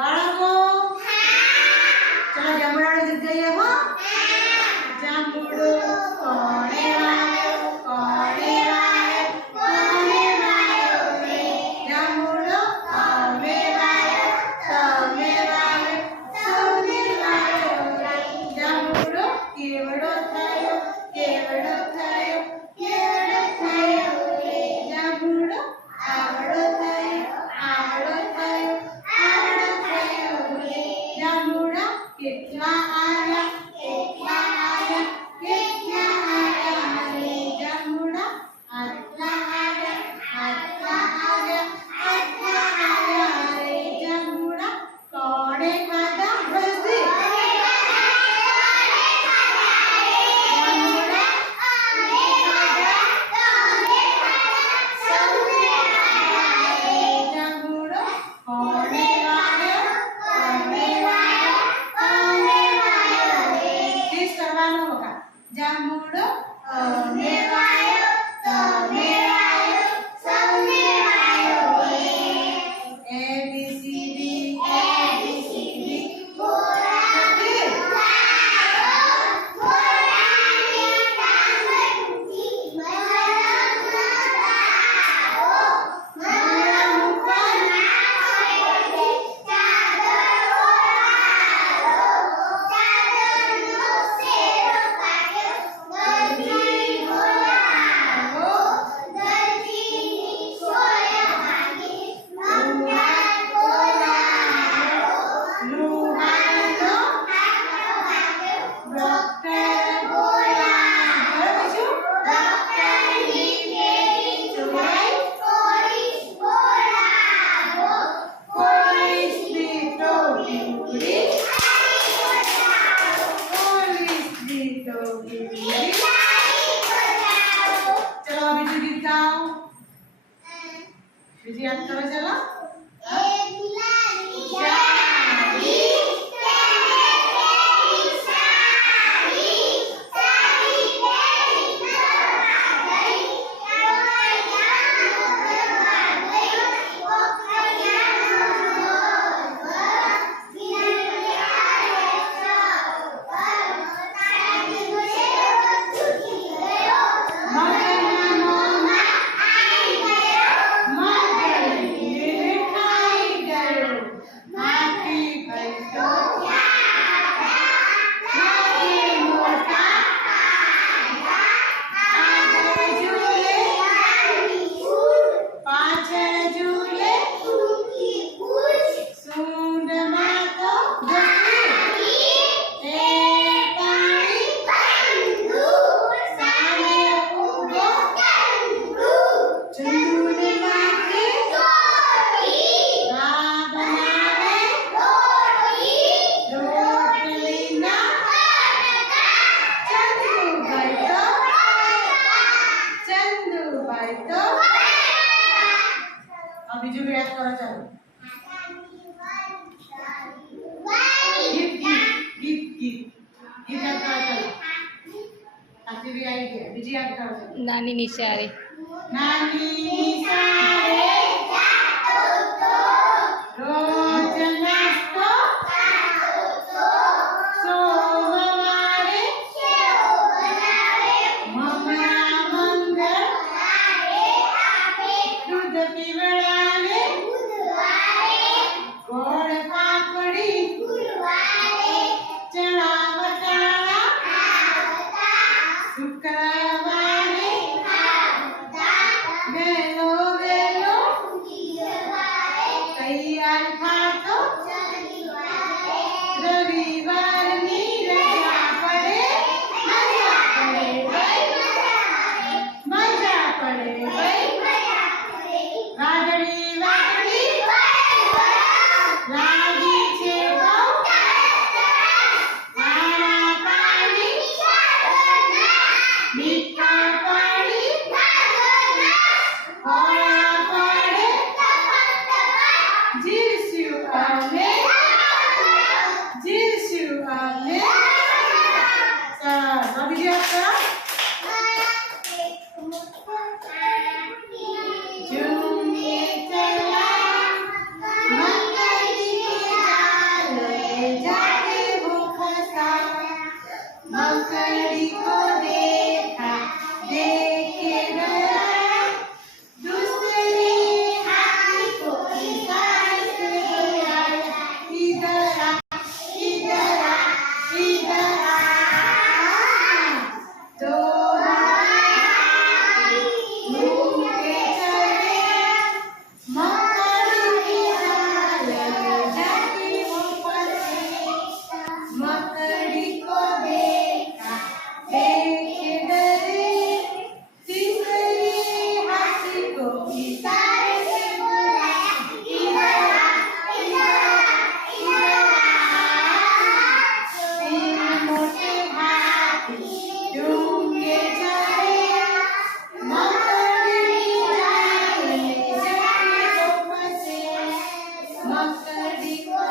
बाळगो चला जांभळाने गीत गाઈએ हो जांभूळो कोणे वायो कोणे वायो कोणे वायो रे जांभूळो कोणे वायो कोणे वायो कोणे वायो रे जांभूळो केवड़ो थायो केवड़ो थायो केवड़ो थायो रे जांभूळो आवड़ो थायो आवड़ो थायो आवड़ो थायो रे जांभूळा કેટલા આયા કેટલા આયા કેટલા આયા રે જાંબુડા આટલા આયા આટલા આયા આટલા આયા રે જાંબુડા કોણે ખાધા બધી જાંબુડા કોણે ખાધા કોણે ખાધા સૌને ખાધા રે જાંબુડો કોણે વાયો કોણે વાયો કોણે વાયો રે ટેસ્ટ કરવાનો બકા જાંબુડો કોણે વાયો કોણે વાયો સૌને વાયો રે A B C D બોલા चलो अभी गीत गाओ बीजी याद करो चलो बीजू भी याद करो चलो गीत गीत गीत गीत गीत याद करो चलो आखिर भी आई गया बीजी याद करो चलो नानी निशारे जातो तो रोज नास्तो सोमवारे ममरा मंगल दूध पीवड़ावे गोड़ पापड़ी चना बटाटा शुक्रवारे वेलो वेलो तैयार खातो रविवार नी रजा पड़े मजा पड़े भाई मजा पड़े भाई वादड़ी वादड़ी लागी छे तो खाना पानी मीठा पानी खोला पड़े जीसु आमे अभी क्या झूम के चला मंगल की गिफ्ट